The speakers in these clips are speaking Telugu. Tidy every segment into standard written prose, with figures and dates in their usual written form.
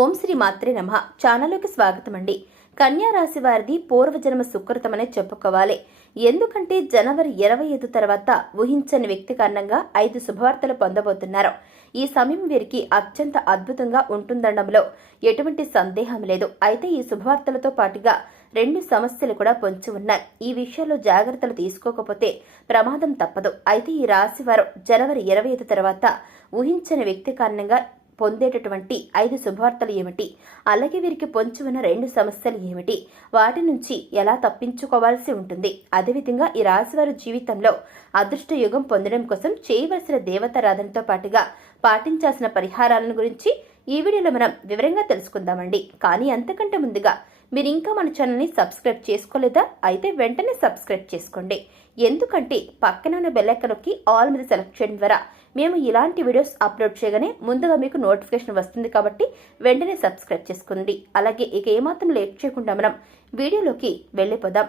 ఓం శ్రీ మాత్రే నమః. ఛానల్లోకి స్వాగతం అండి. కన్యా రాశి వారిది పూర్వజన్మ సుకృతమనే చెప్పుకోవాలి. ఎందుకంటే జనవరి 25 తర్వాత ఊహించని వ్యక్తి కారణంగా 5 శుభవార్తలు పొందబోతున్నారు. ఈ సమయం వీరికి అత్యంత అద్భుతంగా ఉంటుందనడంలో ఎటువంటి సందేహం లేదు. అయితే ఈ శుభవార్తలతో పాటుగా 2 సమస్యలు కూడా పొంచి ఉన్నాయి. ఈ విషయాల్లో జాగ్రత్తలు తీసుకోకపోతే ప్రమాదం తప్పదు. అయితే ఈ రాశి వారు జనవరి 25 తర్వాత ఊహించని వ్యక్తి కారణంగా పొందేటటువంటి 5 శుభవార్తలు ఏమిటి, అలాగే వీరికి పొంచి ఉన్న 2 సమస్యలు ఏమిటి, వాటి నుంచి ఎలా తప్పించుకోవాల్సి ఉంటుంది, అదేవిధంగా ఈ రాశివారి జీవితంలో అదృష్ట యుగం పొందడం కోసం చేయవలసిన దేవతారాధనతో పాటుగా పాటించాల్సిన పరిహారాలను గురించి ఈ వీడియోలో మనం వివరంగా తెలుసుకుందామండి. కానీ అంతకంటే ముందుగా మీరు ఇంకా మన ఛానల్ని సబ్స్క్రైబ్ చేసుకోలేదా? అయితే వెంటనే సబ్స్క్రైబ్ చేసుకోండి. ఎందుకంటే పక్కన ఉన్న బెల్ ఐకాన్ నొక్కి ఆల్ మీద సెలెక్ట్ చేయడం ద్వారా మేము ఇలాంటి వీడియోస్ అప్లోడ్ చేయగానే ముందుగా మీకు నోటిఫికేషన్ వస్తుంది. కాబట్టి వెంటనే సబ్స్క్రైబ్ చేసుకోండి. అలాగే ఇక ఏమాత్రం లేట్ చేయకుండా మనం వీడియోలోకి వెళ్ళిపోదాం.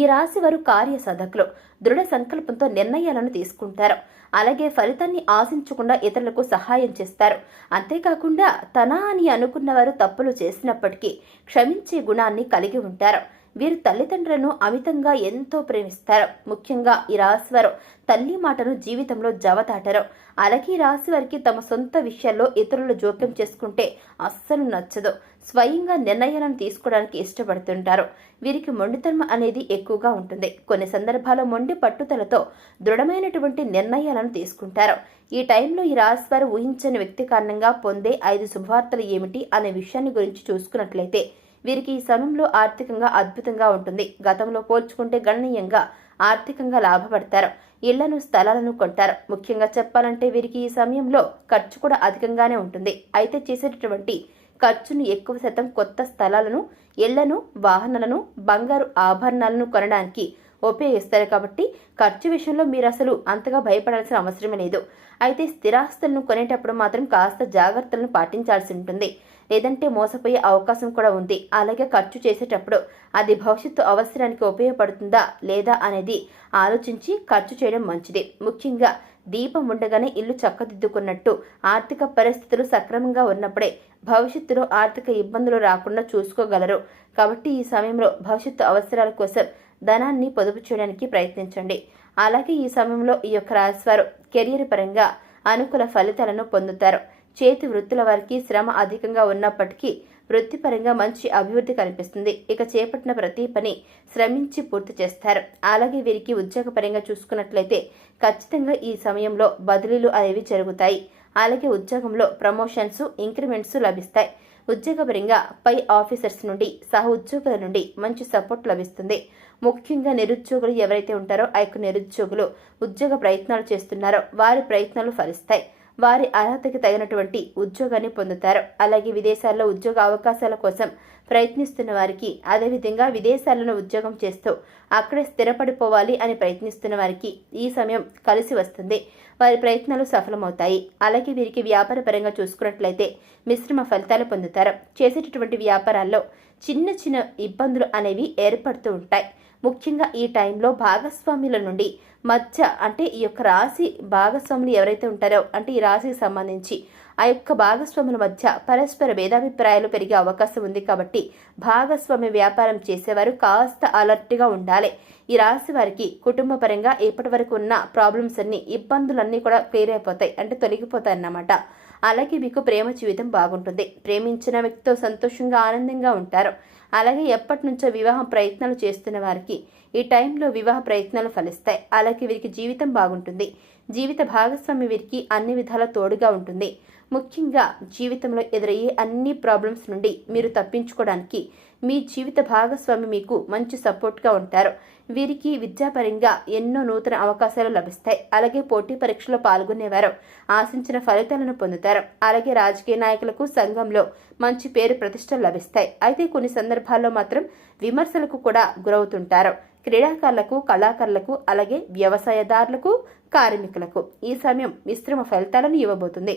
ఈ రాశి వారు కార్య సాధకులు, దృఢ సంకల్పంతో నిర్ణయాలను తీసుకుంటారు. అలాగే ఫలితాన్ని ఆశించకుండా ఇతరులకు సహాయం చేస్తారు. అంతేకాకుండా తన అని అనుకున్న వారు తప్పులు చేసినప్పటికీ క్షమించే గుణాన్ని కలిగి ఉంటారు. వీరు తల్లిదండ్రులను అమితంగా ఎంతో ప్రేమిస్తారు. ముఖ్యంగా ఈ రాశివారు తల్లి మాటను జీవితంలో జవదాటరు. అలాగే ఈ రాశి వారికి తమ సొంత విషయాల్లో ఇతరులు జోక్యం చేసుకుంటే అస్సలు నచ్చదు. స్వయంగా నిర్ణయాలను తీసుకోవడానికి ఇష్టపడుతుంటారు. వీరికి మొండితనం అనేది ఎక్కువగా ఉంటుంది. కొన్ని సందర్భాల్లో మొండి పట్టుదలతో దృఢమైనటువంటి నిర్ణయాలను తీసుకుంటారు. ఈ టైంలో ఈ రాశి వారు ఊహించని వ్యక్తి కారణంగా పొందే 5 శుభవార్తలు ఏమిటి అనే విషయాన్ని గురించి చూసుకున్నట్లయితే వీరికి ఈ సమయంలో ఆర్థికంగా అద్భుతంగా ఉంటుంది. గతంలో పోల్చుకుంటే గణనీయంగా ఆర్థికంగా లాభపడతారు. ఇళ్లను స్థలాలను కొంటారు. ముఖ్యంగా చెప్పాలంటే వీరికి ఈ సమయంలో ఖర్చు కూడా అధికంగానే ఉంటుంది. అయితే చేసేటటువంటి ఖర్చును ఎక్కువ శాతం కొత్త స్థలాలను, ఇళ్లను, వాహనాలను, బంగారు ఆభరణాలను కొనడానికి ఉపయోగిస్తారు. కాబట్టి ఖర్చు విషయంలో మీరు అసలు అంతగా భయపడాల్సిన అవసరమే లేదు. అయితే స్థిరాస్తులను కొనేటప్పుడు మాత్రం కాస్త జాగ్రత్తలను పాటించాల్సి ఉంటుంది. లేదంటే మోసపోయే అవకాశం కూడా ఉంది. అలాగే ఖర్చు చేసేటప్పుడు అది భవిష్యత్తు అవసరానికి ఉపయోగపడుతుందా లేదా అనేది ఆలోచించి ఖర్చు చేయడం మంచిది. ముఖ్యంగా దీపం ఉండగానే ఇల్లు చక్కదిద్దుకున్నట్టు ఆర్థిక పరిస్థితులు సక్రమంగా ఉన్నప్పుడే భవిష్యత్తులో ఆర్థిక ఇబ్బందులు రాకుండా చూసుకోగలరు. కాబట్టి ఈ సమయంలో భవిష్యత్తు అవసరాల కోసం ధనాన్ని పొదుపు చేయడానికి ప్రయత్నించండి. అలాగే ఈ సమయంలో ఈ యొక్క రాశివారు కెరీర్ పరంగా అనుకూల ఫలితాలను పొందుతారు. చేతి వృత్తుల వారికి శ్రమ అధికంగా ఉన్నప్పటికీ వృత్తిపరంగా మంచి అభివృద్ధి కనిపిస్తుంది. ఇక చేపట్టిన ప్రతి పని శ్రమించి పూర్తి చేస్తారు. అలాగే వీరికి ఉద్యోగపరంగా చూసుకున్నట్లయితే ఖచ్చితంగా ఈ సమయంలో బదిలీలు అనేవి జరుగుతాయి. అలాగే ఉద్యోగంలో ప్రమోషన్స్, ఇంక్రిమెంట్స్ లభిస్తాయి. ఉద్యోగపరంగా పై ఆఫీసర్స్ నుండి, సహ ఉద్యోగుల నుండి మంచి సపోర్ట్ లభిస్తుంది. ముఖ్యంగా నిరుద్యోగులు ఎవరైతే ఉంటారో ఆ యొక్క నిరుద్యోగులు ఉద్యోగ ప్రయత్నాలు చేస్తున్నారో వారి ప్రయత్నాలు ఫలిస్తాయి. వారి అర్హతకి తగినటువంటి ఉద్యోగాన్ని పొందుతారు. అలాగే విదేశాల్లో ఉద్యోగ అవకాశాల కోసం ప్రయత్నిస్తున్న వారికి, అదేవిధంగా విదేశాలలో ఉద్యోగం చేస్తూ అక్కడే స్థిరపడిపోవాలి అని ప్రయత్నిస్తున్న వారికి ఈ సమయం కలిసి వస్తుంది. వారి ప్రయత్నాలు సఫలమవుతాయి. అలాగే వీరికి వ్యాపార పరంగా చూసుకున్నట్లయితే మిశ్రమ ఫలితాలు పొందుతారు. చేసేటటువంటి వ్యాపారాల్లో చిన్న చిన్న ఇబ్బందులు అనేవి ఏర్పడుతూ ఉంటాయి. ముఖ్యంగా ఈ టైంలో భాగస్వాముల నుండి మధ్య, అంటే ఈ యొక్క రాశి భాగస్వాములు ఎవరైతే ఉంటారో, అంటే ఈ రాశికి సంబంధించి ఆ యొక్క భాగస్వాముల మధ్య పరస్పర భేదాభిప్రాయాలు పెరిగే అవకాశం ఉంది. కాబట్టి భాగస్వామ్య వ్యాపారం చేసేవారు కాస్త అలర్ట్గా ఉండాలి. ఈ రాశి వారికి కుటుంబ పరంగా ఇప్పటి వరకు ఉన్న ప్రాబ్లమ్స్ అన్ని, ఇబ్బందులన్నీ కూడా క్లియర్ అయిపోతాయి, అంటే తొలగిపోతాయి అన్నమాట. అలాగే మీకు ప్రేమ జీవితం బాగుంటుంది. ప్రేమించిన వ్యక్తితో సంతోషంగా ఆనందంగా ఉంటారు. అలాగే ఎప్పటి నుంచో వివాహ ప్రయత్నాలు చేస్తున్న వారికి ఈ టైంలో వివాహ ప్రయత్నాలు ఫలిస్తాయి. అలాగే వీరికి జీవితం బాగుంటుంది. జీవిత భాగస్వామి వీరికి అన్ని విధాల తోడుగా ఉంటుంది. ముఖ్యంగా జీవితంలో ఎదురయ్యే అన్ని ప్రాబ్లమ్స్ నుండి మీరు తప్పించుకోవడానికి మీ జీవిత భాగస్వామి మీకు మంచి సపోర్ట్గా ఉంటారు. వీరికి విద్యాపరంగా ఎన్నో నూతన అవకాశాలు లభిస్తాయి. అలాగే పోటీ పరీక్షలో పాల్గొనేవారు ఆశించిన ఫలితాలను పొందుతారు. అలాగే రాజకీయ నాయకులకు సంఘంలో మంచి పేరు ప్రతిష్టలు లభిస్తాయి. అయితే కొన్ని సందర్భాల్లో మాత్రం విమర్శలకు కూడా గురవుతుంటారు. క్రీడాకారులకు, కళాకారులకు, అలాగే వ్యవసాయదారులకు, కార్మికులకు ఈ సమయం మిశ్రమ ఫలితాలను ఇవ్వబోతుంది.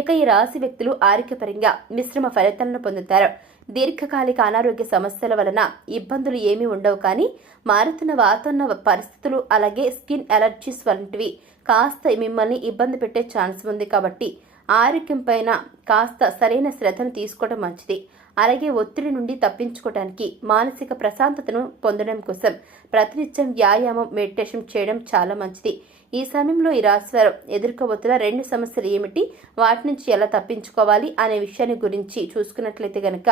ఇక ఈ రాశి వ్యక్తులు ఆరోగ్యపరంగా మిశ్రమ ఫలితాలను పొందుతారు. దీర్ఘకాలిక అనారోగ్య సమస్యల వలన ఇబ్బందులు ఏమీ ఉండవు. కానీ మారుతున్న వాతావరణ పరిస్థితులు, అలాగే స్కిన్ అలర్జీస్ వంటివి కాస్త మిమ్మల్ని ఇబ్బంది పెట్టే ఛాన్స్ ఉంది. కాబట్టి ఆరోగ్యం పైన కాస్త సరైన శ్రద్ధను తీసుకోవడం మంచిది. అలాగే ఒత్తిడి నుండి తప్పించుకోవడానికి మానసిక ప్రశాంతతను పొందడం కోసం ప్రతినిత్యం వ్యాయామం, మెడిటేషన్ చేయడం చాలా మంచిది. ఈ సమయంలో ఈ రాశివారు ఎదుర్కోబోతున్న 2 సమస్యలు ఏమిటి, వాటి నుంచి ఎలా తప్పించుకోవాలి అనే విషయాన్ని గురించి చూసుకున్నట్లయితే గనక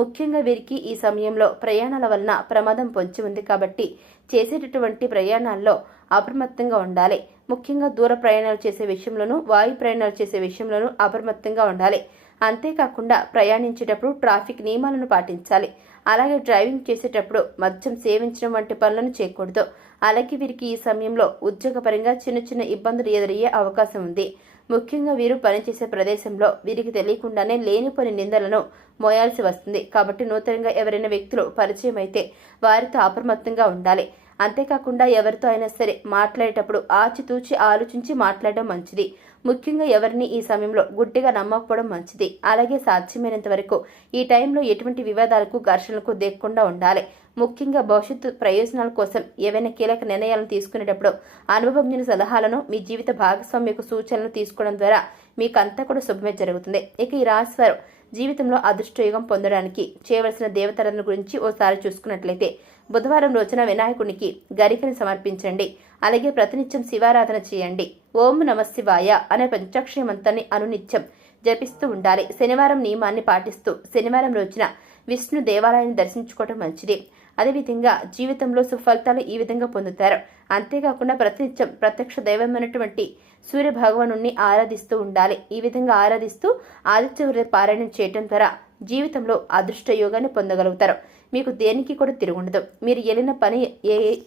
ముఖ్యంగా వీరికి ఈ సమయంలో ప్రయాణాల వలన ప్రమాదం పొంచి ఉంది కాబట్టి చేసేటటువంటి ప్రయాణాల్లో అప్రమత్తంగా ఉండాలి. ముఖ్యంగా దూర ప్రయాణాలు చేసే విషయంలోనూ, వాయు ప్రయాణాలు చేసే విషయంలోనూ అప్రమత్తంగా ఉండాలి. అంతేకాకుండా ప్రయాణించేటప్పుడు ట్రాఫిక్ నియమాలను పాటించాలి. అలాగే డ్రైవింగ్ చేసేటప్పుడు మద్యం సేవించడం వంటి పనులను చేయకూడదు. అలాగే వీరికి ఈ సమయంలో ఉద్యోగపరంగా చిన్న చిన్న ఇబ్బందులు ఎదురయ్యే అవకాశం ఉంది. ముఖ్యంగా వీరు పనిచేసే ప్రదేశంలో వీరికి తెలియకుండానే లేనిపోని నిందలను మోయాల్సి వస్తుంది. కాబట్టి నూతనంగా ఎవరైనా వ్యక్తులు పరిచయం అయితే వారితో అప్రమత్తంగా ఉండాలి. అంతేకాకుండా ఎవరితో అయినా సరే మాట్లాడేటప్పుడు ఆచితూచి ఆలోచించి మాట్లాడడం మంచిది. ముఖ్యంగా ఎవరిని ఈ సమయంలో గుడ్డిగా నమ్మకపోవడం మంచిది. అలాగే సాధ్యమైనంత వరకు ఈ టైంలో ఎటువంటి వివాదాలకు, ఘర్షణలకు దిగకుండా ఉండాలి. ముఖ్యంగా భవిష్యత్తు ప్రయోజనాల కోసం ఏవైనా కీలక నిర్ణయాలను తీసుకునేటప్పుడు అనుభవజ్ఞుల సలహాలను, మీ జీవిత భాగస్వామ్యకు సూచనలు తీసుకోవడం ద్వారా మీకు అంతా కూడా శుభమే జరుగుతుంది. ఇక ఈ రాశివారు జీవితంలో అదృష్టయోగం పొందడానికి చేయవలసిన దేవతలను గురించి ఓసారి చూసుకున్నట్లయితే బుధవారం రోజున వినాయకునికి గరికని సమర్పించండి. అలాగే ప్రతినిత్యం శివారాధన చేయండి. ఓం నమః శివాయ అనే పంచాక్షరి మంత్రాన్ని అనునిత్యం జపిస్తూ ఉండాలి. శనివారం నియమాన్ని పాటిస్తూ శనివారం రోజున విష్ణు దేవాలయాన్ని దర్శించుకోవడం మంచిది. అదేవిధంగా జీవితంలో సుఫలితాలు ఈ విధంగా పొందుతారు. అంతేకాకుండా ప్రతినిత్యం ప్రత్యక్ష దైవమైనటువంటి సూర్య భగవానుణ్ణి ఆరాధిస్తూ ఉండాలి. ఈ విధంగా ఆరాధిస్తూ ఆదిత్య హృదయ పారాయణం చేయడం ద్వారా జీవితంలో అదృష్ట యోగాన్ని పొందగలుగుతారు. మీకు దేనికి కూడా తిరుగుండదు. మీరు వెళ్ళిన పని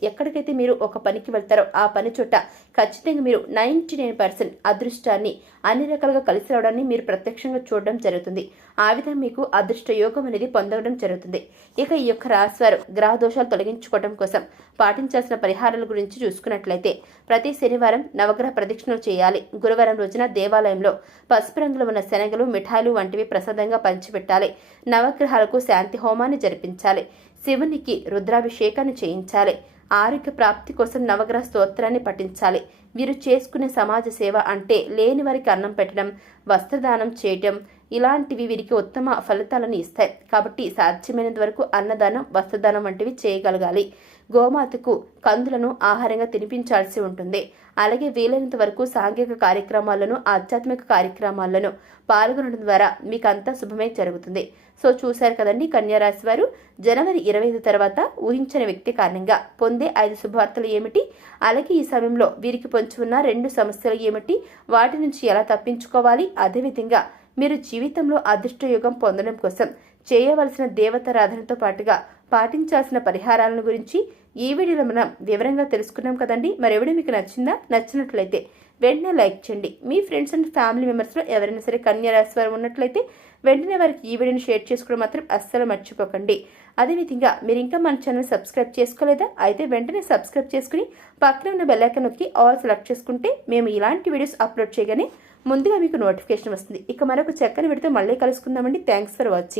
ఎక్కడికైతే మీరు ఒక పనికి వెళ్తారో ఆ పని చోట ఖచ్చితంగా మీరు 99% అదృష్టాన్ని అన్ని రకాలుగా కలిసి రావడాన్ని మీరు ప్రత్యక్షంగా చూడడం జరుగుతుంది. ఆ విధంగా మీకు అదృష్ట యోగం అనేది పొందడం జరుగుతుంది. ఇక ఈ యొక్క రాశివారు గ్రహ దోషాలు తొలగించుకోవడం కోసం పాటించాల్సిన పరిహారాల గురించి చూసుకున్నట్లయితే ప్రతి శనివారం నవగ్రహ ప్రదక్షిణలు చేయాలి. గురువారం రోజున దేవాలయంలో పసుపు రంగులో ఉన్న శనగలు, మిఠాయిలు వంటివి ప్రసాదంగా పంచిపెట్టాలి. నవగ్రహాలకు శాంతి హోమాన్ని జరిపించాలి. శివునికి రుద్రాభిషేకాన్ని చేయించాలి. ఆరోగ్య ప్రాప్తి కోసం నవగ్రహ స్తోత్రాన్ని పఠించాలి. వీరు చేసుకునే సమాజ సేవ అంటే లేని వారికి అన్నం పెట్టడం, వస్త్రదానం చేయటం ఇలాంటివి వీరికి ఉత్తమ ఫలితాలను ఇస్తాయి. కాబట్టి సాధ్యమైనంత వరకు అన్నదానం, వస్త్రదానం వంటివి చేయగలగాలి. గోమాతకు కందులను ఆహారంగా తినిపించాల్సి ఉంటుంది. అలాగే వీలైనంత వరకు సాంఘిక కార్యక్రమాలను, ఆధ్యాత్మిక కార్యక్రమాలను పాల్గొనడం ద్వారా మీకు అంతా శుభమే జరుగుతుంది. సో చూశారు కదండి, కన్యారాశి వారు జనవరి 25 తర్వాత ఊహించని వ్యక్తి కారణంగా పొందే 5 శుభవార్తలు ఏమిటి, అలాగే ఈ సమయంలో వీరికి పొంచి ఉన్న 2 సమస్యలు ఏమిటి, వాటి నుంచి ఎలా తప్పించుకోవాలి, అదేవిధంగా మీరు జీవితంలో అదృష్టయోగం పొందడం కోసం చేయవలసిన దేవతారాధనతో పాటుగా పాటించాల్సిన పరిహారాలను గురించి ఈ వీడియోలో మనం వివరంగా తెలుసుకున్నాం కదండి. మరి వీడియో మీకు నచ్చిందా? నచ్చినట్లయితే వెంటనే లైక్ చేయండి. మీ ఫ్రెండ్స్ అండ్ ఫ్యామిలీ మెంబర్స్లో ఎవరైనా సరే కన్యా రాశి వారు ఉన్నట్లయితే వెంటనే వారికి ఈ వీడియోని షేర్ చేసుకోవడం మాత్రం అస్సలు మర్చిపోకండి. అదేవిధంగా మీరు ఇంకా మన ఛానల్ సబ్స్క్రైబ్ చేసుకోలేదా? అయితే వెంటనే సబ్స్క్రైబ్ చేసుకుని పక్కన ఉన్న బెల్ ఐకాన్ నొక్కి ఆల్ సెలెక్ట్ చేసుకుంటే మేము ఇలాంటి వీడియోస్ అప్లోడ్ చేయగానే ముందుగా మీకు నోటిఫికేషన్ వస్తుంది. ఇక మరొక చక్కని వీడియోతో మళ్ళీ కలుసుకుందామండి. Thanks for watching.